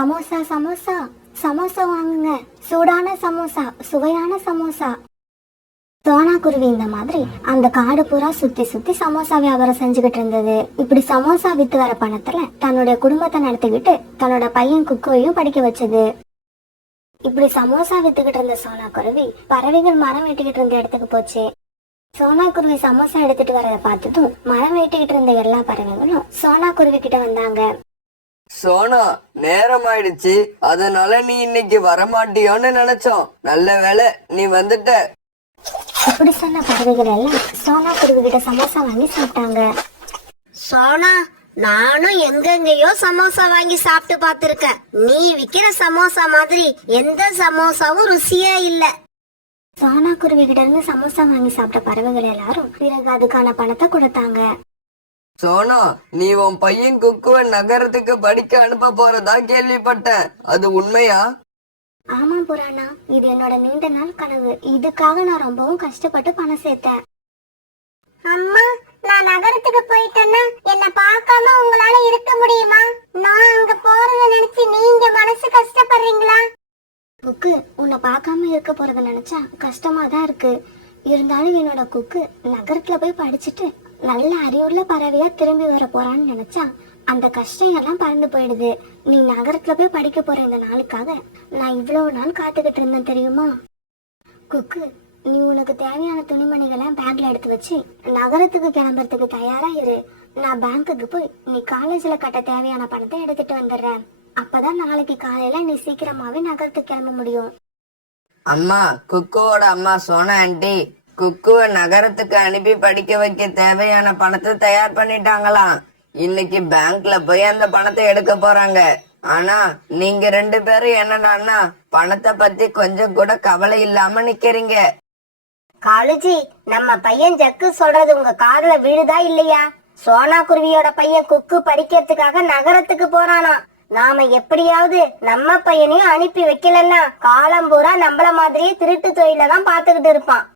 சமோசா சமோசா சமோசா வாங்குங்க, சூடான சமோசா, சுவையான சமோசா. சோனா குருவி இந்த மாதிரி அந்த காடு பூரா சுத்தி சுத்தி சமோசா வியாபாரம் செஞ்சுக்கிட்டு இருந்தது. இப்படி சமோசா வித்து வர பணத்துல தன்னுடைய குடும்பத்தை நடத்திக்கிட்டு தன்னோட பையன் குக்குவையும் படிக்க வச்சது. இப்படி சமோசா வித்துக்கிட்டு இருந்த சோனா குருவி பறவைகள் மரம் வெட்டிக்கிட்டு இருந்த இடத்துக்கு போச்சு. சோனா குருவி சமோசா எடுத்துட்டு வரத பார்த்ததும் மரம் வெட்டிக்கிட்டு இருந்த எல்லா பறவைகளும் சோனா குருவி கிட்ட வந்தாங்க. சோனா, நேரம் ஆயிடுச்சு, அதனால நீ இன்னைக்கு வரமாட்டியோன்னு நினைச்சோம். நல்ல வேளை நீ வந்துட்ட. இப்படி சொன்ன பறவைகள் எல்லாம் சோனா குருவி கிட்ட சமோசா வாங்கி சாப்பிட்டாங்க. சோனா, நானும் எங்கெங்கயோ சமோசா வாங்கி சாப்பிட்டு பார்த்திருக்கேன். நீ விக்கிற சமோசா மாதிரி எந்த சமோசாவும் ருசியே இல்ல. சோனா குருவி கிட்ட இருந்து சமோசா வாங்கி சாப்பிட்ட பறவைகள் எல்லாரும் பிறகு அதுக்கான பணத்தை கொடுத்தாங்க. சோனா, நீ உன் பையன் குக்குவை நகரத்துக்கு படிக்க அனுப்ப போறதா கேள்விப்பட்டேன். அது உண்மையா? ஆமா புராணா, இது என்னோட நீண்ட நாள் கனவு. இதுக்காக நான் ரொம்பவும் கஷ்டப்பட்டு பணம் சேர்த்தேன். அம்மா, நான் நகரத்துக்கு போயிட்டேன்னா என்ன பார்க்காம உங்களால இருக்க முடியுமா? நான் அங்க போறத நினைச்சு நீங்க மனசு கஷ்டப்படுறீங்களா? குக்கு, உன்னை பார்க்காம இருக்க போறத நினைச்சா கஷ்டமா தான் இருக்கு. இருந்தாலும் என்னோட குக்கு நகரத்துல போய் படிச்சுட்டு நல்ல அறிவுள்ள பறவையா திரும்பி வர போறான்னு நினைச்சா அந்த கஷ்டம் எல்லாம் பறந்து போயிடுது. நீ நகரத்துல போய் படிக்க போற இந்த நாளுக்காக நான் இவ்வளவு நாள் காத்துக்கிட்டு இருந்தேன் தெரியுமா? குக்கு, நீ உனக்கு தேவையான துணிமணிகளை பேக்ல எடுத்து வச்சு நகரத்துக்கு கிளம்புறதுக்கு தயாரா இரு. நான் பேங்க்குக்கு போய் நீ காலேஜ்ல கட்ட தேவையான பணத்தை எடுத்துட்டு வந்துடுறேன். அப்பதான் நாளைக்கு காலையில நீ சீக்கிரமாவே நகரத்துக்கு கிளம்ப முடியும். அம்மா, குக்குவோட அம்மா சோனா ஆண்டி குக்குவை நகரத்துக்கு அனுப்பி படிக்க வைக்க தேவையான பணத்தை தயார் பண்ணிட்டாங்களாம். இன்னைக்கு பேங்க்ல போய் அந்த பணத்தை எடுக்க போறாங்க. ஆனா நீங்க 2 பேரும் என்னடான்னா பணத்தை பத்தி கொஞ்சம் கூட கவலை இல்லாம நிக்கிறீங்க. காலுஜி, நம்ம பையன் ஜக்கு சொல்றது உங்க காதுல விழுதா இல்லையா? சோனா குருவியோட பையன் குக்கு படிக்கிறதுக்காக நகரத்துக்கு போறானா. நாம எப்படியாவது நம்ம பையனையும் அனுப்பி வைக்கலன்னா காலம் பூரா நம்மள மாதிரியே திருட்டு தொழில தான் பாத்துக்கிட்டு இருப்பான்.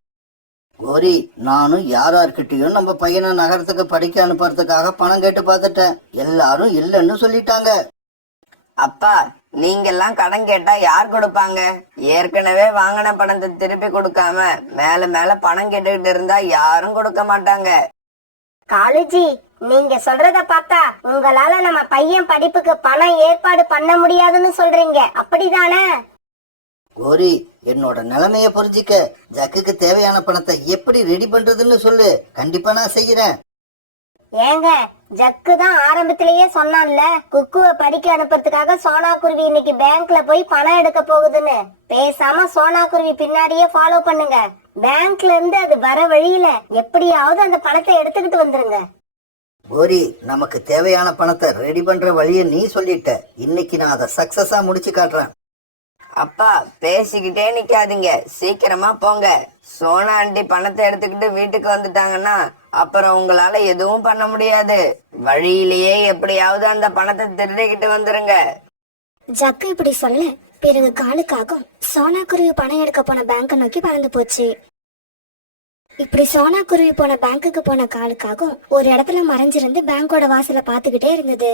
கோரி, நானும் யார்கிட்டயும் நம்ம பையனை நகரத்துக்கு படிக்க அனுப்புறதுக்காக பணம் கேட்டு பார்த்துட்டேன். எல்லாரும் இல்லைன்னு சொல்லிட்டாங்க. அப்பா, நீங்க எல்லாம் கடன் கேட்டா யார் கொடுப்பாங்க? ஏற்கனவே வாங்கின பணத்தை திருப்பி கொடுக்காம மேல மேல பணம் கேட்டுக்கிட்டு இருந்தா யாரும் கொடுக்க மாட்டாங்க. காலுஜி, நீங்க சொல்றத பார்த்தா உங்களால நம்ம பையன் படிப்புக்கு பணம் ஏற்பாடு பண்ண முடியாதுன்னு சொல்றீங்க, அப்படிதானே? கோரி, என்னோட நிலைமைய புரிஞ்சிக்க. ஜக்குக்கு தேவையான பணத்தை எப்படி ரெடி பண்றதுன்னு சொல்லு. கண்டிப்பா நான் செய்யறேன். ஏங்க, ஜக்கு தான் ஆரம்பத்திலேயே சொன்னான்ல குக்குவை படிக்க அனுப்புறதுக்காக சோனா குருவி இன்னைக்கு பேங்க்ல போய் பணம் எடுக்க போகுதுன்னு. பேசாம சோனா குருவி பின்னாடியே ஃபாலோ பண்ணுங்க. பேங்க்ல இருந்து அது வர வழியில எப்படியாவது அந்த பணத்தை எடுத்துக்கிட்டு வந்துருங்க. கோரி, நமக்கு தேவையான பணத்தை ரெடி பண்ற வழிய நீ சொல்லிட்ட. இன்னைக்கு நான் அதை சக்சஸா முடிச்சு காட்டுறேன். அப்பா, பேசிக்கிட்டே நிக்காதீங்க, சீக்கிரமா போங்க. சோனா ஆண்டி பணத்தை எடுத்துக்கிட்டு வீட்டுக்கு வந்துட்டாங்கன்னா அப்புறம் உங்களால எதுவும் பண்ண முடியாது. வழியிலேயே எப்படியாவது அந்த பணத்தை திருடிக்கிட்டு வந்துருங்க. ஜக்கு இப்படி சொல்ல பிறகு காலுக்காகும் சோனா குருவி பணம் எடுக்க போன பேங்க நோக்கி பறந்து போச்சு. இப்படி சோனா குருவி போன பேங்குக்கு போன காலுக்காகும் ஒரு இடத்துல மறைஞ்சிருந்து பேங்கோட வாசலை பாத்துக்கிட்டே இருந்தது.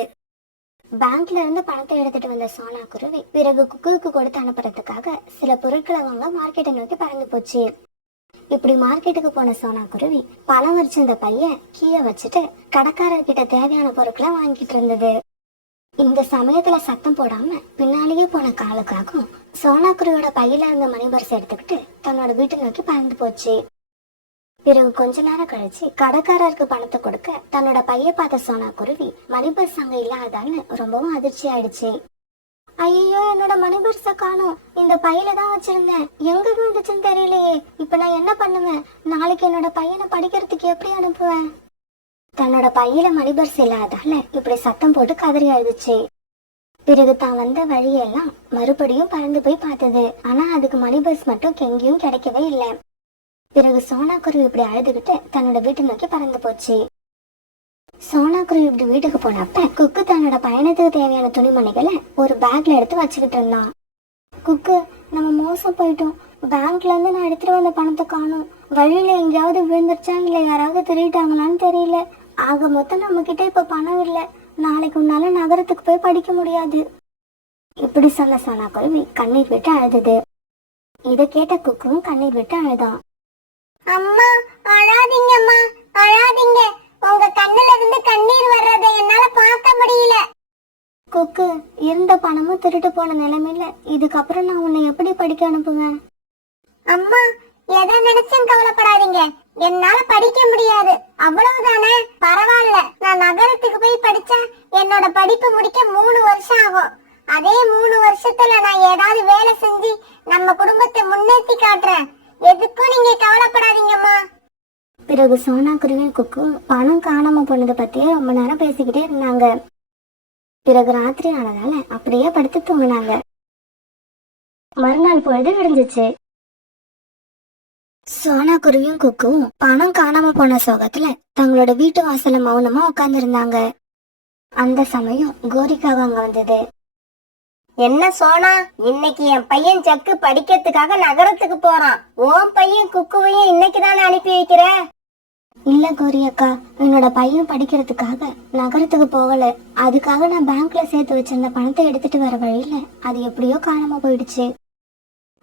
பேங்க்ல இருந்து பணத்தை எடுத்துட்டு வந்த சோனா குருவி பிறகு குக்குவுக்கு கொடுத்து அனுப்புறதுக்காக சில பொருட்களை வாங்க மார்க்கெட்டை நோக்கி பறந்து போச்சு. இப்படி மார்க்கெட்டுக்கு போன சோனா குருவி பணம் வச்சிருந்த பைய கீழே வச்சுட்டு கடைக்காரர்கிட்ட தேவையான பொருட்களை வாங்கிட்டு இருந்தது. இந்த சமயத்துல சத்தம் போடாம பின்னாலேயே போன காலுக்காகும் சோனா குருவியோட பையில இருந்த மணி பர்ஸ் எடுத்துக்கிட்டு தன்னோட வீட்டை நோக்கி பறந்து போச்சு. பிறகு கொஞ்ச நேரம் கழிச்சு கடைக்காரருக்கு பணத்தை கொடுக்க தன்னோட பைய பார்த்த சோனா குருவி மணி பர்ஸ் அங்க இல்லாதான்னு ரொம்பவும் அதிர்ச்சி ஆயிடுச்சு. ஐயோ, என்னோட மணி பர்ஸ காணோம். இந்த பையில தான் வச்சிருந்தேன், எங்க விழுந்துச்சுன்னு தெரியலையே. இப்ப நான் என்ன பண்ணுவேன்? நாளைக்கு என்னோட பையனை படிக்கிறதுக்கு எப்படி அனுப்புவேன்? தன்னோட பையில மணி பர்ஸ் இல்லாதால இப்படி சத்தம் போட்டு கதறி அழுதுச்சு. பிறகு தான் வந்த வழியெல்லாம் மறுபடியும் பறந்து போய் பார்த்தது. ஆனா அதுக்கு மணி பர்ஸ் மட்டும் எங்கேயும் கிடைக்கவே இல்லை. பிறகு சோனா குருவி இப்படி அழுதுகிட்டு தன்னோட வீட்டை நோக்கி பறந்து போச்சு. சோனா குருவி இப்படி வீட்டுக்கு போனப்ப குக்கு தன்னோட பயணத்துக்கு தேவையான துணிமணிகளை ஒரு பேக்ல எடுத்து வச்சுக்கிட்டு இருந்தான். குக்கு, நம்ம மோசம் போயிட்டோம். பேங்க்ல இருந்து நான் எடுத்துட்டு வந்த பணத்தை காணோம். வழியில எங்கேயாவது விழுந்துருச்சா இல்ல யாராவது திருடிட்டாங்களான்னு தெரியல. ஆக மொத்தம் நம்ம கிட்ட இப்ப பணம் இல்லை. நாளைக்கு உன்னால நகரத்துக்கு போய் படிக்க முடியாது. இப்படி சொன்ன சோனா குருவி கண்ணீர் விட்டு அழுதுது. இதை கேட்ட குக்குவும் கண்ணீர் விட்டு அழுதான். அம்மா அழாதீங்கம்மா, அழாதீங்க. உங்க கண்ணுல இருந்து கண்ணீர் வர்றதை என்னால பார்க்க முடியல. குக்கு, இருந்த பணமும் திருட்டு போன நிலைமையில இதுக்கப்புறம் நான் உன்னை எப்படி படிக்க அனுப்புவேன்? அம்மா எதை நினைச்சும் கவலைப்படாதீங்க, என்னால படிக்க முடியாது அவ்வளவுதானே. பரவாயில்ல, நான் நகரத்துக்கு போய் படிச்சா என்னோட படிப்பு முடிக்க 3 வருஷம் ஆகும். அதே 3 வருஷத்துல நான் ஏதாவது வேலை செஞ்சு நம்ம குடும்பத்தை முன்னேற்றி காட்டுறேன். எதுக்கும் நீங்க கவலைப்படாதீங்கம்மா. பிறகு சோனா குருவியும் குக்கும் பணம் காணாம போனதை பத்தியே ரொம்ப நேரம் பேசிக்கிட்டே இருந்தாங்க. பிறகு ராத்திரி ஆனதால அப்படியே படுத்து தூங்கினாங்க. மறுநாள் பொழுது விடிஞ்சிச்சு. சோனா குருவியும் குக்கும் பணம் காணாம போன சோகத்துல தங்களோட வீட்டு வாசல்ல மௌனமா உட்கார்ந்து இருந்தாங்க. அந்த சமயம் கோரிக்காக அங்க வந்தது. என்ன சோனா, இன்னைக்கு என் பையன் ஜக்கு படிக்கிறதுக்காக நகரத்துக்கு போறான். உன் பையன் குக்குவையும் இன்னைக்கு தானே அனுப்பி வைக்கிற? இல்ல கோரி அக்கா, என்னோட பையன் படிக்கிறதுக்காக நகரத்துக்கு போகல. அதுக்காக நான் பேங்க்ல சேர்த்து வச்சிருந்த பணத்தை எடுத்துட்டு வர வழியில அது எப்படியோ காணாம போயிடுச்சு.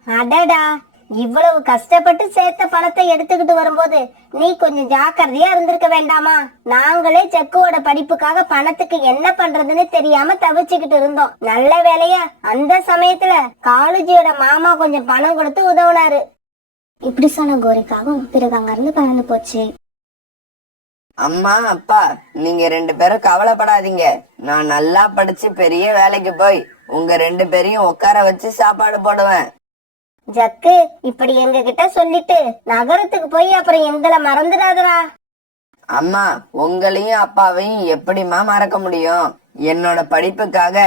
அடடா, இவ்வளவு கஷ்டப்பட்டு சேர்த்த பணத்தை எடுத்துக்கிட்டு வரும்போது நீ கொஞ்சம் ஜாக்கிரதையா இருந்திருக்க வேண்டாமா? நாங்களே செக்குவோட படிப்புக்காக பணத்துக்கு என்ன பண்றதுன்னு தெரியாம தவிச்சுக்கிட்டு இருந்தோம். நல்ல வேலையா அந்த சமயத்துல காலேஜியோட மாமா கொஞ்சம் பணம் கொடுத்து உதவுனாரு. இப்படி சொன்ன கோரிக்காகவும் பிறகு அங்க இருந்து பறந்து போச்சு. அம்மா அப்பா, நீங்க 2 பேரும் கவலைப்படாதீங்க. நான் நல்லா படிச்சு பெரிய வேலைக்கு போய் உங்க 2 பேரையும் உட்கார வச்சு சாப்பாடு போடுவேன். ஜக்கு, இப்படி எங்க கிட்ட சொல்லிட்டு நகரத்துக்கு போய் அப்புறம் எங்களை மறந்துடாதடா. அம்மா, உங்களையும் அப்பாவையும் எப்படிம்மா மறக்க முடியும்? என்னோட படிப்புக்காக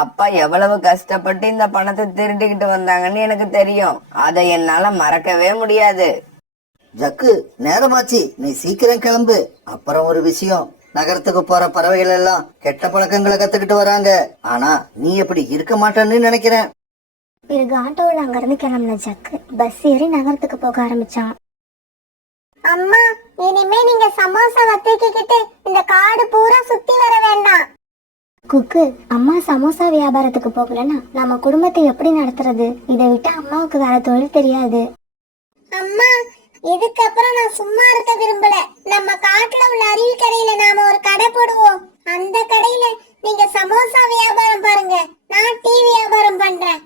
அப்பா எவ்வளவு கஷ்டப்பட்டு இந்த பணத்தை திருடிக்கிட்டு வந்தாங்கன்னு எனக்கு தெரியும். அதை என்னால மறக்கவே முடியாது. ஜக்கு, நேரமாச்சு, நீ சீக்கிரம் கிளம்பு. அப்புறம் ஒரு விஷயம், நகரத்துக்கு போற பறவைகள் எல்லாம் கெட்ட பழக்கங்களை கத்துக்கிட்டு வராங்க. ஆனா நீ எப்படி இருக்க மாட்டேன்னு நினைக்கிறேன். பிறகு ஆட்டோவில் அங்க இருந்து கிளம்பின ஜக்கு பஸ் ஏறி நகரத்துக்கு போக ஆரம்பிச்சான். அம்மா, இனிமே நீங்க சமோசாவை தூக்கிக்கிட்டு இந்த காடு பூரா சுத்தி வர வேண்டாம். குக்கு, அம்மா சமோசா வியாபாரத்துக்கு போகலன்னா நம்ம குடும்பத்தை எப்படி நடத்துறது? இதை விட்டு அம்மாவுக்கு வேற தொழில் தெரியாது. அம்மா, இதுக்கப்புறம் நான் சும்மா இருக்க விரும்பல. நம்ம காட்டுல உள்ள அருவிக்கரையில நாம ஒரு கடை போடுவோம். அந்த கடையில நீங்க சமோசா வியாபாரம் பாருங்க, நான் டீ வியாபாரம் பண்றேன்.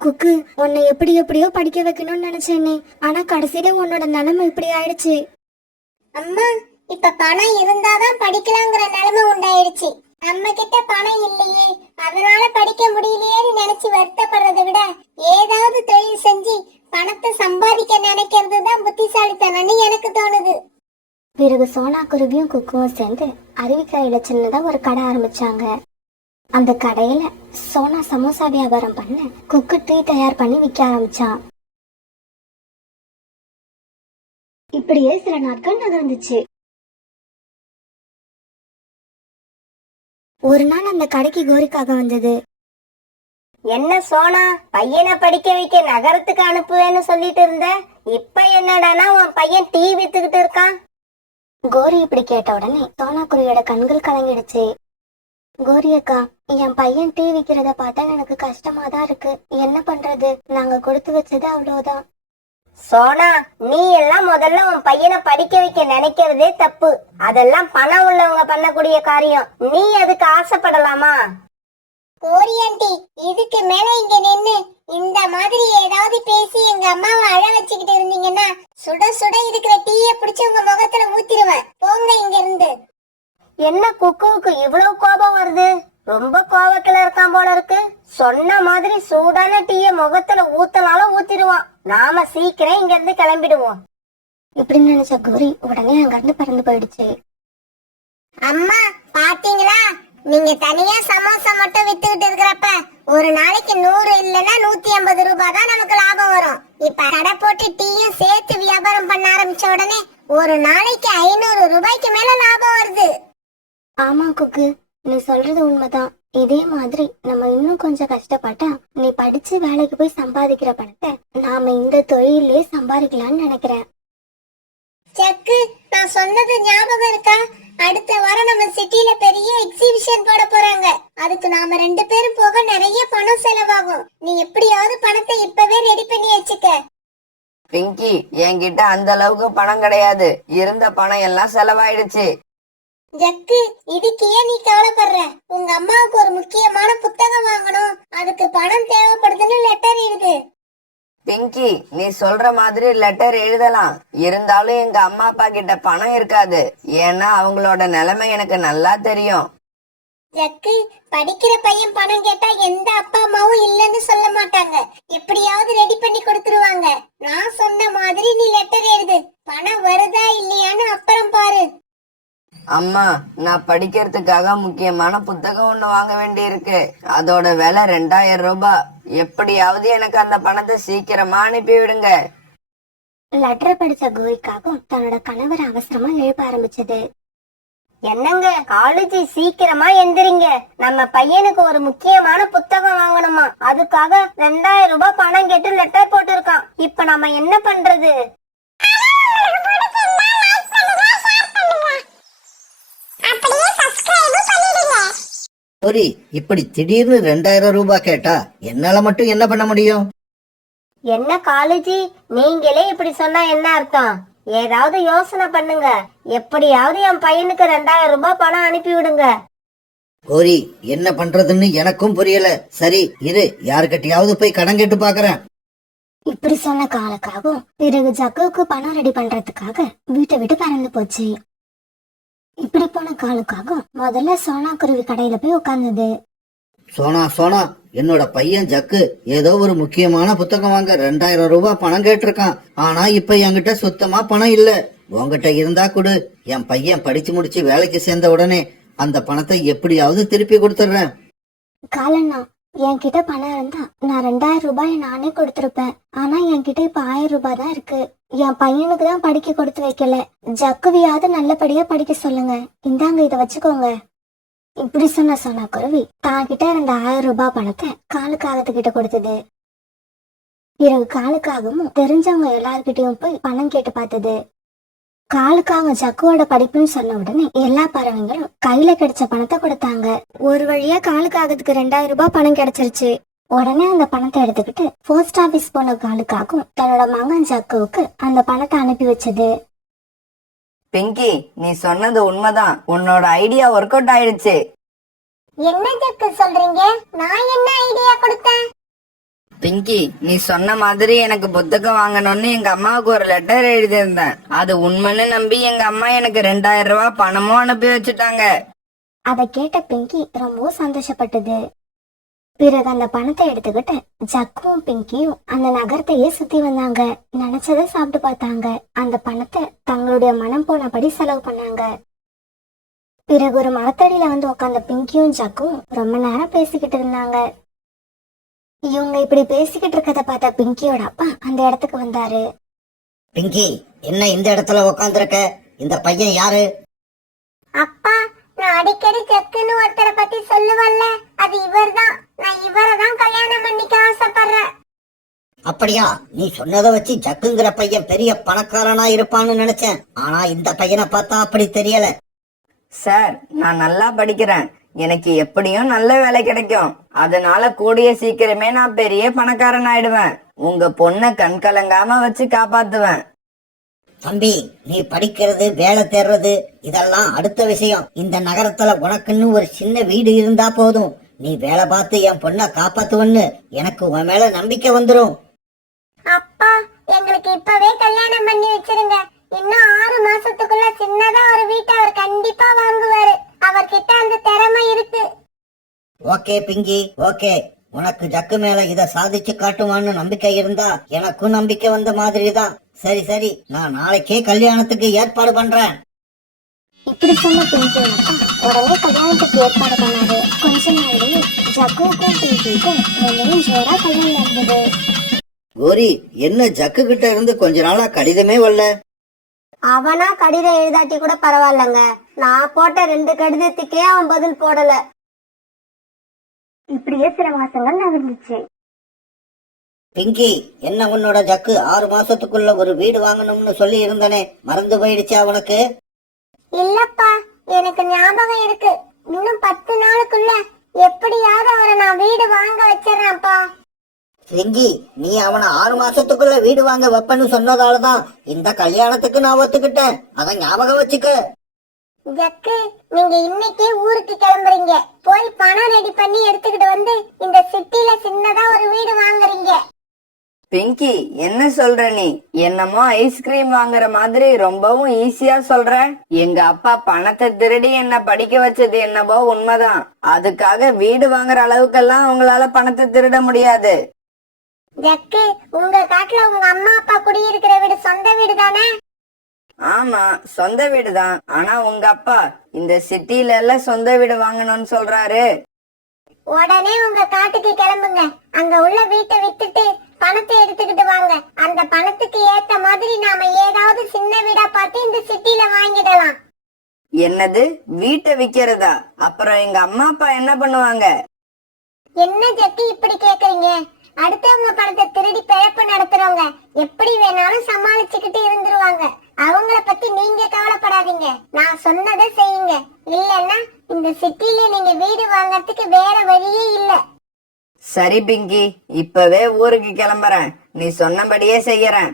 குக்கு, உன்னை எப்படி எப்படியோ படிக்க வைக்கணும்னு நினைச்சேனே, ஆனா கடைசியில உன்னோட நிலைமை இப்படி ஆயிடுச்சு. அம்மா, இப்ப பணம் இருந்தாதான் படிக்கலாங்கிற நிலைமை உண்டாயிடுச்சு. நம்ம கிட்ட பணம் இல்லையே, அதனால படிக்க முடியலையேன்னு நினைச்சு வருத்தப்படுறதை விட ஏதாவது தொழில் செஞ்சு பணத்தை சம்பாதிக்க நினைக்கிறது தான் புத்திசாலித்தனம்னு எனக்கு தோணுது. பிறகு சோனா குருவியும் குக்குவும் சேர்ந்து அருவிக்கரையில சின்னதா ஒரு கடை ஆரம்பிச்சாங்க. அந்த கடையில சோனா சமோசா வியாபாரம் பண்ண, குக்கு டீ தயார் பண்ணி விற்க ஆரம்பிச்சான். இப்படியே சில நாட்கள் நகர்ந்துச்சு. ஒரு நாள் அந்த கடைக்கு கோரிக்காக வந்தது. என்ன சோனா, பையனை படிக்க வைக்க நகரத்துக்கு அனுப்புவேன்னு சொல்லிட்டு இருந்த, இப்ப என்னடானா உன் பையன் டீ வித்துக்கிட்டு இருக்கான்? கோரி இப்படி கேட்ட உடனே சோனா குருவியோட கண்கள் கலங்கிடுச்சு. கோரி அக்கா, என் பையன் டீ விக்கிறத பார்த்தா எனக்கு கஷ்டமா தான் இருக்கு. என்ன பண்றது? நாங்க கொடுத்து வச்சது அவ்வளவுதான். சோனா, நீ எல்லாம் முதல்ல உன் பையனை படிக்க வைக்க நினைக்கிறதே தப்பு. அதெல்லாம் பணம் உள்ளவங்க பண்ணக்கூடிய காரியம். நீ அதுக்கு ஆசைப்படலாமா? கோரி ஆண்டி, இதுக்கு மேல இங்க நின்னு இந்த மாதிரி ஏதாவது பேசி எங்க அம்மாவை அழ வச்சுக்கிட்டு இருந்தீங்கன்னா சுட சுட இருக்கிற டீயை பிடிச்சு உங்க முகத்துல ஊத்திடுவேன். போங்க இங்க இருந்து. என்ன குக்குவுக்கு இவ்வளவு கோபம் வருது? ரொம்ப கோபத்துல இருக்கான் போல இருக்கு. சொன்ன மாதிரி சூடான டீய முகத்துல ஊத்தனாலும் ஊத்திடுவான். நாம சீக்கிரம் இங்க இருந்து கிளம்பிடுவோம். இப்படி நினைச்ச கோரி உடனே அங்க இருந்து பறந்து போயிடுச்சு. அம்மா, பாத்தீங்களா? நீங்க தனியா சமோசா மட்டும் வித்துக்கிட்டு இருக்கிறப்ப ஒரு நாளைக்கு 100 இல்லைன்னா 150 ரூபாய் தான் நமக்கு லாபம் வரும். இப்ப கடை போட்டு டீயும் சேர்த்து வியாபாரம் பண்ண ஆரம்பிச்ச உடனே ஒரு நாளைக்கு 500 ரூபாய்க்கு மேல லாபம் வருது. ஆமா குக்கு, நீ சொல்றது உண்மைதான். இதே மாதிரி நம்ம இன்னும் கொஞ்சம் கஷ்டப்பட்டா நீ படிச்சு வேலைக்கு போய் சம்பாதிக்கிற பணத்தை நாம இந்த தொழிலே சம்பாதிக்கலாம்னு நினைக்கிறேன். செக்கு, நான் சொன்னது ஞாபகம் இருக்கா? அடுத்த வாரம் நம்ம சிட்டில பெரிய எக்ஸிபிஷன் போட போறாங்க. அதுக்கு நாம 2 பேரும் போக நிறைய பணம் செலவாகும். நீ எப்படியாவது பணத்தை இப்பவே ரெடி பண்ணி வச்சுக்க. பிங்கி, என்கிட்ட அந்த அளவுக்கு பணம் கிடையாது. இருந்த பணம் எல்லாம் செலவாயிடுச்சு. ஜக்கு, இதுக்கு ஏன் நீ கவலைப்படுற? உங்க அம்மாவுக்கு ஒரு முக்கியமான புத்தகம் வாங்கணும், அதுக்கு பணம் தேவைப்படுதுன்னு லெட்டர் எழுது. பிங்கி, நீ சொல்ற மாதிரி லெட்டர் எழுதலாம். இருந்தாலும் எங்க அம்மா அப்பா கிட்ட பணம் இருக்காது. ஏன்னா அவங்களோட நிலைமை எனக்கு நல்லா தெரியும். ஜக்கு, படிக்கிற பையன் பணம் கேட்டா எந்த அப்பா அம்மாவும் இல்லன்னு சொல்ல மாட்டாங்க. எப்படியாவது ரெடி பண்ணி கொடுத்துருவாங்க. நான் சொன்ன மாதிரி நீ லெட்டர் எழுது. பணம் வருதா இல்லையான்னு அப்புறம் பாரு. அம்மா, நான் படிக்கிறதுக்காக முக்கியமான புத்தகம் ஒண்ணு வாங்க வேண்டி இருக்கு. அதோட விலை 2000 ரூபாய். எப்படியாவது எனக்கு அந்த பணத்தை சீக்கிரமா அனுப்பி விடுங்க. லெட்டரை படிச்ச கோவிக்காகவும் தன்னோட கணவர் அவசரமா எழுப்ப ஆரம்பிச்சது. என்னங்க காலேஜி, சீக்கிரமா எந்திரிங்க. நம்ம பையனுக்கு ஒரு முக்கியமான புத்தகம் வாங்கணுமா, அதுக்காக 2000 ரூபாய் பணம் கேட்டு லெட்டர் போட்டிருக்கான். இப்ப நம்ம என்ன பண்றது? ஒரு இப்படி திடீர்னு 2000 ரூபாய் கேட்டா என்னால மட்டும் என்ன பண்ண முடியும்? என்ன காலேஜி, நீங்களே இப்படி சொன்னா என்ன அர்த்தம்? ஏதாவது யோசனை பண்ணுங்க. எப்படியாவது என் பையனுக்கு 2000 ரூபாய் பணம் அனுப்பி விடுங்க. கோரி, என்ன பண்றதுன்னு எனக்கும் புரியல. சரி இரு, யாருக்கிட்டயாவது போய் கடன் கேட்டு பாக்குறேன். இப்படி சொன்ன காலுக்காகவும் பிறகு ஜக்குவுக்கு பணம் ரெடி பண்றதுக்காக வீட்டை விட்டு பறந்து போச்சு. இப்படி போன காலுக்காகவும் முதல்ல சோனா குருவி கடையில போய் உட்கார்ந்தது. சோனா சோனா, என்னோட பையன் ஜக்கு ஏதோ ஒரு முக்கியமான புத்தகம் வாங்க 2000 ரூபாய் பணம் கேட்டிருக்கான். ஆனா இப்ப என்கிட்ட சுத்தமா பணம் இல்ல. உங்ககிட்ட இருந்தா கொடு. என் பையன் படிச்சு முடிச்சு வேலைக்கு சேர்ந்த உடனே அந்த பணத்தை எப்படியாவது திருப்பி கொடுத்துடுறேன். காலண்ணா, என்கிட்ட பணம் இருந்தா நான் 2000 ரூபாய் நானே கொடுத்திருப்பேன். ஆனா என்கிட்ட இப்ப 1000 ரூபாய் தான் இருக்கு. என் பையனுக்கு தான் படிக்க கொடுத்து வைக்கல. ஜக்குவியாவது நல்லபடியா படிக்க சொல்லுங்க. இந்தாங்க, இத வச்சுக்கோங்க. இப்படி சொன்ன சோனா குருவி தான் கிட்ட இருந்த 1000 ரூபாய் பணத்தை காலுக்காகத்துக்கிட்ட கொடுத்தது. பிறகு காலுக்காகவும் தெரிஞ்சவங்க எல்லார்கிட்டயும் போய் பணம் கேட்டு பார்த்தது. காலுக்காக ஜக்குவோட படிப்புன்னு சொன்ன உடனே எல்லா பறவைங்களும் கையில கிடைச்ச பணத்தை கொடுத்தாங்க. ஒரு வழியா காலுக்காகத்துக்கு 2000 ரூபாய் பணம் கிடைச்சிருச்சு. உடனே அந்த பணத்தை எடுத்துக்கிட்டு போஸ்ட் ஆபீஸ் போன காலுக்காகவும் தன்னோட மகன் ஜக்குவுக்கு அந்த பணத்தை அனுப்பி வச்சது. பிங்கி, நீ சொன்னது உண்மைதான். உன்னோட ஐடியா ஒர்க் அவுட் ஆயிடுச்சு. என்ன ஜக்கு சொல்றீங்க? நான் என்ன ஐடியா கொடுத்தேன்? பிங்கி, நீ சொன்ன மாதிரி எனக்கு புத்தகம் வாங்கணும்னு எங்க அம்மாவுக்கு ஒரு லெட்டர் எழுதியிருந்தேன். அது உண்மைன்னு நம்பி எங்க அம்மா எனக்கு 2000 ரூபாய் பணமும் அனுப்பி வச்சுட்டாங்க. அதை கேட்ட பிங்கி ரொம்ப சந்தோஷப்பட்டது. பிறகு அந்த பணத்தை எடுத்துக்கிட்டு ஜக்குவும் பிங்கியும் அந்த நகரத்தையே சுத்தி வந்தாங்க. நினைச்சதை சாப்பிட்டு பார்த்தாங்க. அந்த பணத்தை தங்களுடைய மனம் போனபடி செலவு பண்ணாங்க. பிறகு ஒரு மரத்தடியில வந்து உட்கார்ந்த பிங்கியும் ஜக்குவும் ரொம்ப நேரம் பேசிக்கிட்டு இருந்தாங்க. இவங்க இப்படி பேசிக்கிட்டு இருக்கத பார்த்த பிங்கியோட அப்பா அந்த இடத்துக்கு வந்தாரு. பிங்கி, என்ன இந்த இடத்துல உக்காந்துருக்க? இந்த பையன் யாரு? அப்பா, நான் அடிக்கடி ஜக்குன்னு ஒருத்தரை பத்தி சொல்லுவல்ல, அது இவர்தான். நான் இவரை தான் கல்யாணம் பண்ணிக்க ஆசைப்படுறேன். அப்படியா? நீ சொன்னதை வச்சு ஜக்குங்கிற பையன் பெரிய பணக்காரனா இருப்பான்னு நினைச்சேன். ஆனா இந்த பையனை பார்த்தா அப்படி தெரியல. சார், நான் நல்லா படிக்கிறேன். எனக்கு எப்படியும் நல்ல வேலை கிடைக்கும். அதனால கூடிய சீக்கிரமே நான் பெரிய பணக்காரன் ஆயிடுவேன். உங்க பொண்ணை கண் கலங்காம வச்சு காப்பாத்துவேன். தம்பி, நீ படிக்கிறது, வேலை தேடுறது இதெல்லாம் அடுத்த விஷயம். இந்த நகரத்துல உனக்குன்னு ஒரு சின்ன வீடு இருந்தா போதும். நீ வேலை பார்த்து என் பொண்ணை காப்பாத்துவன்னு எனக்கு உன் மேல நம்பிக்கை வந்துரும். அப்பா, எங்களுக்கு இப்பவே கல்யாணம் பண்ணி வச்சிருங்க. இன்னும் 6 மாசத்துக்குள்ள சின்னதா ஒரு வீட்டை அவர் கண்டிப்பா வாங்குவாரு. அவர்கிட்ட அந்த திறமை இருக்கு. Okay Pinki, okay. உனக்கு ஜக்கு மேல இத சாதிச்சு காட்டுவான்னு நம்பிக்கை இருந்தா எனக்கும் நம்பிக்கை வந்த மாதிரிதான். சரி சரி, நான் நாளைக்கே கல்யாணத்துக்கு ஏற்பாடு பண்றேன். இப்படி சொன்ன பிங்கியோட அப்பா உடனே கல்யாணத்துக்கு ஏற்பாடு பண்ணாரு. கொஞ்ச நாள்லயே ஜக்குவுக்கும் பிங்கிக்கும் ரொம்பவும் ஜோரா கல்யாணம் நடந்தது. கோரி, என்ன ஜக்கு கிட்ட இருந்து கொஞ்ச நாளா கடிதமே வரல? அவனா கடிதம் எழுதாட்டி கூட பரவாயில்லங்க. நான் போட்ட 2 கடிதத்துக்கே அவன் பதில் போடல. இப்படியே சில மாசங்கள் நடந்துச்சு. பிங்கி, என்ன உன்னோட ஜக்கு 6 மாசத்துக்குள்ள ஒரு வீடு வாங்கணும்னு சொல்லி இருந்தனே, மறந்து போயிடுச்சா உனக்கு? இல்லப்பா, எனக்கு ஞாபகம் இருக்கு. இன்னும் 10 நாளுக்குள்ள எப்படியாவது அவரை நான் வீடு வாங்க வச்சிடறேன்ப்பா. சிங்கி, நீ அவனை 6 மாசத்துக்குள்ள வீடு வாங்க வைப்பன்னு சொன்னதாலதான் இந்த கல்யாணத்துக்கு நான் ஒத்துக்கிட்டேன். அத ஞாபகம் வச்சுக்க. ஜக்கு, நீங்க இன்னைக்கே ஊருக்கு கிளம்புறீங்க. போய் பணம் ரெடி பண்ணி எடுத்துக்கிட்டு வந்து இந்த சிட்டில சின்னதா ஒரு வீடு வாங்குறீங்க. பிங்கி, என்ன சொல்ற நீ? என்னமோ ஐஸ்கிரீம் வாங்குற மாதிரி ரொம்பவும் ஈஸியா சொல்ற. எங்க அப்பா பணத்தை திருடி என்ன படிக்க வச்சது என்னவோ உண்மைதான். அதுக்காக வீடு வாங்குற அளவுக்கெல்லாம் உங்களால பணத்தை திருட முடியாது. ஜக்கு, உங்க காட்டுல உங்க அம்மா அப்பா குடியிருக்கிற வீடு சொந்த வீடு தானே? ஆமா, சொந்த வீடுதான். ஆனா உங்க அப்பா இந்த சிட்டில எல்லாம் சொந்த வீடு வாங்கணும்னு சொல்றாரு. உடனே உங்க காட்டுக்கு கிளம்புங்க. அங்க உள்ள வீட்டை வித்துட்டு பணத்தை எடுத்துக்கிட்டு வாங்க. அந்த பணத்துக்கு ஏத்த மாதிரி நாம ஏதாவது சின்ன வீடா பார்த்து இந்த சிட்டில வாங்கிடலாம். என்னது, வீட்டை விக்கிறதா? அப்புறம் எங்க அம்மா அப்பா என்ன பண்ணுவாங்க? என்ன ஜக்கு இப்படி கேக்குறீங்க? அடுத்தவங்க பணத்தை திருடி பிழைப்பு நடத்துறவங்க எப்படி வேணாலும் சமாளிச்சுக்கிட்டு இருந்துருவாங்க. அவங்கள பத்தி நீங்க கவலைப்படாதீங்க. நான் சொன்னதை செய்யுங்க. இல்லன்னா இந்த சிட்டில நீங்க வீடு வாங்கறதுக்கு வேற வழியே இல்ல. சரி பிங்கி, இப்பவே ஊருக்கு கிளம்புறேன். நீ சொன்னபடியே செய்யறேன்.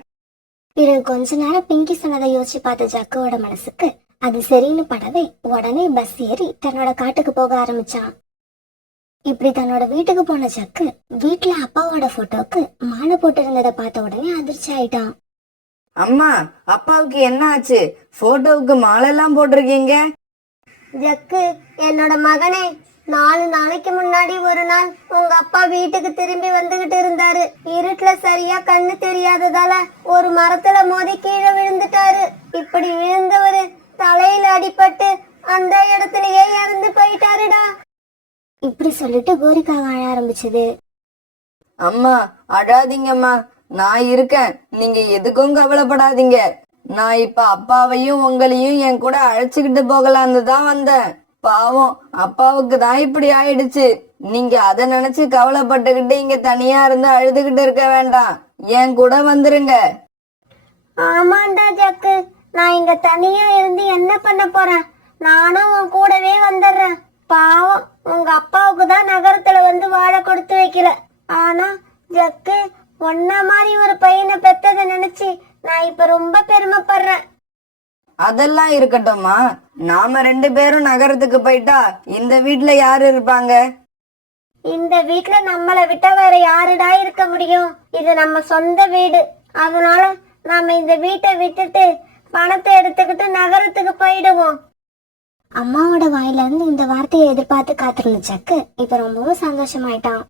பிறகு கொஞ்ச நேரம் பிங்கி சொன்னதை யோசிச்சு பார்த்த ஜக்குவோட மனசுக்கு அது சரின்னு படவே உடனே பஸ் ஏறி தன்னோட காட்டுக்கு போக ஆரம்பிச்சான். இப்படி தன்னோட வீட்டுக்கு போன ஜக்கு வீட்டுல அப்பாவோட போட்டோக்கு மாலை போட்டு இருந்ததை பார்த்த உடனே அதிர்ச்சி ஆயிட்டான். அம்மா, அப்பாவுக்கு என்ன ஆச்சு? போட்டோவுக்கு மாலை எல்லாம் போட்டிருக்கீங்க. ஜக்கு, என்னோட மகனே, 4 நாளைக்கு முன்னாடி ஒரு நாள் உங்க அப்பா வீட்டுக்கு திரும்பி வந்துகிட்டு இருந்தாரு. இருட்டுல சரியா கண்ணு தெரியாததால ஒரு மரத்துல மோதி கீழே விழுந்துட்டாரு. இப்படி விழுந்தவரு தலையில அடிபட்டு அந்த இடத்துலயே இறந்து போயிட்டாருடா. இப்படி சொல்லிட்டு கோரிக்காக அழ ஆரம்பிச்சது. அம்மா, அழாதீங்கம்மா, நான் இருக்கேன். நீங்க எதுக்கும் கவலைப்படாதீங்க. நான் இப்ப அப்பாவையும் உங்களையும் என் கூட அழைச்சுக்கிட்டு போகலான்னு தான் வந்தேன். பாவம், அப்பாவுக்கு தான் இப்படி ஆயிடுச்சு. நீங்க அதை நினைச்சு கவலைப்பட்டுக்கிட்டு இங்க தனியா இருந்து அழுதுகிட்டு இருக்க வேண்டாம். என் கூட வந்துருங்க. ஆமாண்டா ஜக்கு, நான் இங்க தனியா இருந்து என்ன பண்ண போறேன்? நானும் உன் கூடவே வந்துடுறேன். பாவம், உங்க அப்பாவுக்கு தான் நகரத்துல வந்து வாழ கொடுத்து வைக்கல. ஆனா ஜக்கு, ஒன்ன மாதிரி ஒரு பையனை பெத்ததை நினைச்சு நான் இப்ப ரொம்ப பெருமைப்படுறேன். அதெல்லாம் இருக்கட்டும்மா. நாம 2 பேரும் நகரத்துக்கு போயிட்டா இந்த வீட்டுல யாரு இருப்பாங்க? இந்த வீட்டுல நம்மளை விட்டா வேற யாருடா இருக்க முடியும்? இது நம்ம சொந்த வீடு. அதனால நாம இந்த வீட்டை விட்டுட்டு பணத்தை எடுத்துக்கிட்டு நகரத்துக்கு போயிடுவோம். அம்மாவோட வாயில இருந்து இந்த வார்த்தையை எதிர்பார்த்து காத்திருந்த ஜக்கு இப்ப ரொம்பவும் சந்தோஷமாயிட்டான்.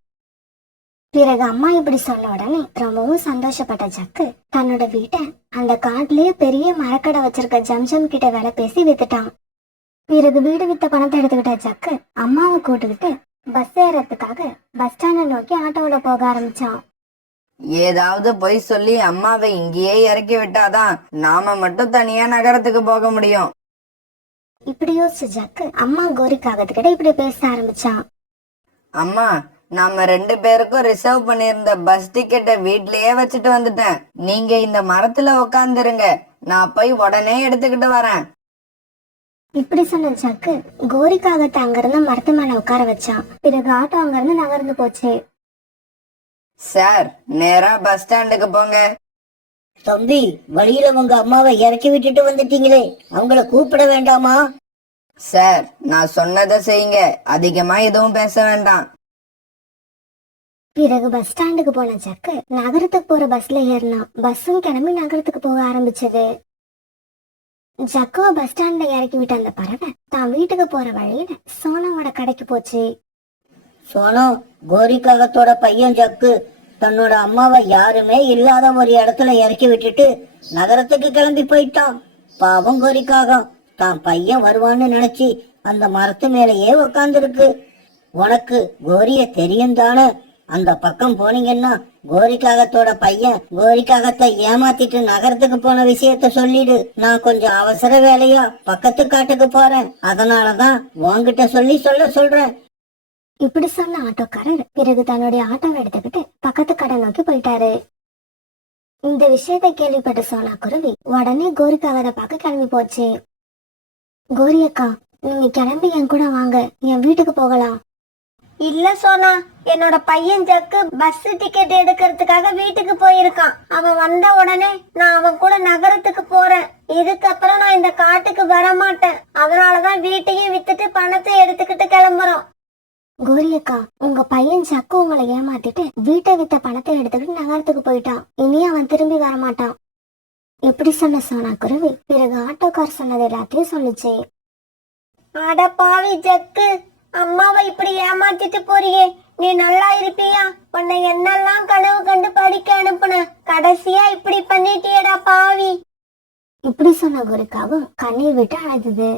பிறகு அம்மா இப்படி சொன்ன உடனே ரொம்பவும் சந்தோஷப்பட்ட ஜக்கு தன்னோட வீட்டை அந்த காட்டுலயே பெரிய மரக்கடை வச்சிருக்க ஜம்ஜம் கிட்ட வேலை பேசி வித்துட்டான். பிறகு வீடு வித்த பணத்தை எடுத்துக்கிட்ட ஜக்கு அம்மாவை கூட்டுக்கிட்டு பஸ் ஏறதுக்காக பஸ் ஸ்டாண்டை நோக்கி ஆட்டோவோட போக ஆரம்பிச்சான். ஏதாவது பொய் சொல்லி அம்மாவை இங்கேயே இறக்கி விட்டாதான் நாம மட்டும் தனியா நகரத்துக்கு போக முடியும். இப்படி யோசிச்ச ஜக்கு அம்மா கோரிக்காகத்துக்கிட்ட இப்படி பேச ஆரம்பிச்சான். அம்மா, நாம 2 பேருக்கும் ரிசர்வ் பண்ணிருந்த பஸ் டிக்கெட்டை வீட்லயே வச்சுட்டு வந்துட்டேன். நீங்க இந்த மரத்துல உக்காந்துருங்க, நான் போய் உடனே எடுத்துக்கிட்டு வரேன். இப்படி சொன்ன ஜக்கு கோரிக்காகத்தை அங்கிருந்து மரத்து மேல உட்கார வச்சான். பிறகு ஆட்டோ அங்கிருந்து நகர்ந்து போச்சு. சார், நேரா பஸ் ஸ்டாண்டுக்கு போங்க. தம்பி, வழியில உங்க அம்மாவை இறக்கி விட்டுட்டு வந்துட்டீங்களே, அவங்கள கூப்பிட வேண்டாமா? சார், நான் சொன்னதை செய்யுங்க. அதிகமா எதுவும் பேச வேண்டாம். பிறகு பஸ் ஸ்டாண்டுக்கு போன ஜக்கு நகரத்துக்கு போற பஸ்ல ஏறினான். பஸ்ஸும் கிளம்பி நகரத்துக்கு போக ஆரம்பிச்சது. ஜக்குவ பஸ் ஸ்டாண்ட்ல இறக்கி விட்ட அந்த பறவை தான் வீட்டுக்கு போற வழியில சோனாவோட கடைக்கு போச்சு. சோனோ, கோரிக்காகத்தோட பையன் ஜக்கு தன்னோட அம்மாவை யாருமே இல்லாத ஒரு இடத்துல இறக்கி விட்டுட்டு நகரத்துக்கு கிளம்பி போயிட்டான். பாவம் கோரிக்காகம் தான் பையன் வருவான்னு நினைச்சு அந்த மரத்து மேலேயே உக்காந்துருக்கு. உனக்கு கோரிய தெரியும் தானே? அந்த பக்கம் போனீங்கன்னா கோரிக்காகத்தோட பையன் கோரிக்காகத்தை ஏமாத்திட்டு நகரத்துக்கு போன விஷயத்த சொல்லிடு. நான் கொஞ்சம் அவசர வேலையா பக்கத்து காட்டுக்கு போறேன். அதனாலதான் உன்கிட்ட சொல்ல சொல்றேன். இப்படி சொன்ன ஆட்டோக்காரர் பிறகு தன்னுடைய ஆட்டோவை எடுத்துக்கிட்டு பக்கத்து கடை நோக்கி போயிட்டாரு. இந்த விஷயத்தை கேள்விப்பட்ட சோனா குருவி உடனே கோரிக்காகத்தை பார்க்க கிளம்பி போச்சு. கோரி அக்கா, நீங்க கிளம்பி என் கூட வாங்க, என் வீட்டுக்கு போகலாம். இல்ல சோனா, என்னோட பையன் ஜக்கு பஸ் டிக்கெட் எடுக்கிறதுக்காக வீட்டுக்கு போயிருக்கான். அவன் வந்த உடனே நான் அவன் கூட நகரத்துக்கு போறேன். இதுக்கப்புறம் நான் இந்த காட்டுக்கு வர மாட்டேன். அதனாலதான் வீட்டையும் வித்துட்டு பணத்தை எடுத்துக்கிட்டு கிளம்புறோம். கோரி அக்கா, உங்க பையன் சக்கு உங்களை ஏமாத்திட்டு வீட்டை வித்த பணத்தை எடுத்துக்கிட்டு நகரத்துக்கு போயிட்டான். இனி அவன் திரும்பி வரமாட்டான். எப்படி சொன்ன சோனா குருவி பிறகு ஆட்டோக்கார் சொன்னது எல்லாத்தையும் சொல்லுச்சு. அட பாவி ஜக்கு, அம்மாவை இப்படி ஏமாத்திட்டு போறியே, நீ நல்லா இருப்பியா? உன்னை என்னெல்லாம் கனவு கண்டு படிக்க அனுப்புன, கடைசியா இப்படி பண்ணிட்டியடா பாவி. இப்படி சொன்ன கோரிக்காவும் கண்ணீர் விட்டு அழுதுது.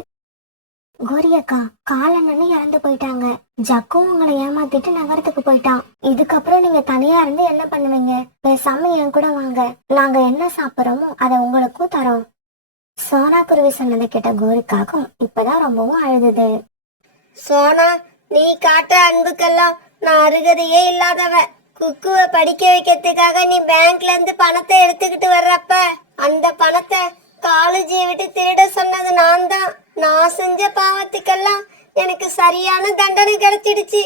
கோரி அக்கா, காலன்னு இறந்து போயிட்டாங்க. ஜக்கும் உங்களை ஏமாத்திட்டு நகரத்துக்கு போயிட்டான். இதுக்கப்புறம் நீங்க தனியா இருந்து என்ன பண்ணுவீங்க? பேசாம என் கூட வாங்க, நாங்க என்ன சாப்பிடுறோமோ அதை உங்களுக்கும் தரோம். சோனா குருவி சொன்னதை கேட்ட கோரிக்காகும் இப்பதான் ரொம்பவும் அழுதுது. சோனா, நீ காட்ட அன்புக்கெல்லாம் நான் அருகதையே இல்லாதவ. குக்குவை படிக்க வைக்கிறதுக்காக நீ பேங்க்ல இருந்து பணத்தை எடுத்துக்கிட்டு வர்றப்ப அந்த பணத்தை காலேஜியை விட்டு திருட சொன்னது நான் தான். நான் செஞ்ச பாவத்துக்கெல்லாம் எனக்கு சரியான தண்டனை கிடைச்சிடுச்சு.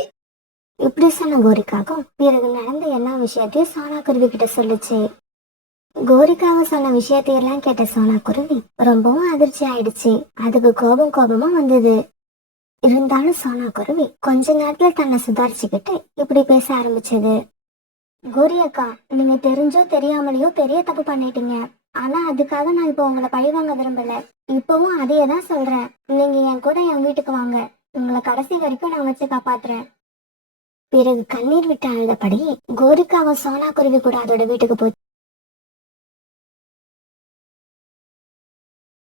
இப்படி சொன்ன கோரிக்காகும் பிறகு நடந்த எல்லா விஷயத்தையும் சோனா குருவி கிட்ட சொல்லுச்சு. கோரிக்காக சொன்ன விஷயத்தையெல்லாம் கேட்ட சோனா குருவி ரொம்பவும் அதிர்ச்சி ஆயிடுச்சு. அதுக்கு கோபமா வந்தது. இருந்தாலும் சோனா குருவி கொஞ்ச நேரத்துல தன்னை சுதாரிச்சுக்கிட்டு இப்படி பேச ஆரம்பிச்சது. கோரி அக்கா, நீங்க தெரிஞ்சோ தெரியாமலையோ பெரிய தப்பு பண்ணிட்டீங்க. ஆனா அதுக்காக நான் இப்போ உங்களை பழி வாங்க விரும்பல. இப்பவும் அதையே தான் சொல்றேன். நீங்க என் கூட என் வீட்டுக்கு வாங்க, உங்களை கடைசி வரைக்கும் நான் வச்சு காப்பாத்துறேன். பிறகு கண்ணீர் விட்டு அழுதபடி கோரிக்காக சோனா குருவி கூட அதோட வீட்டுக்கு போச்சு.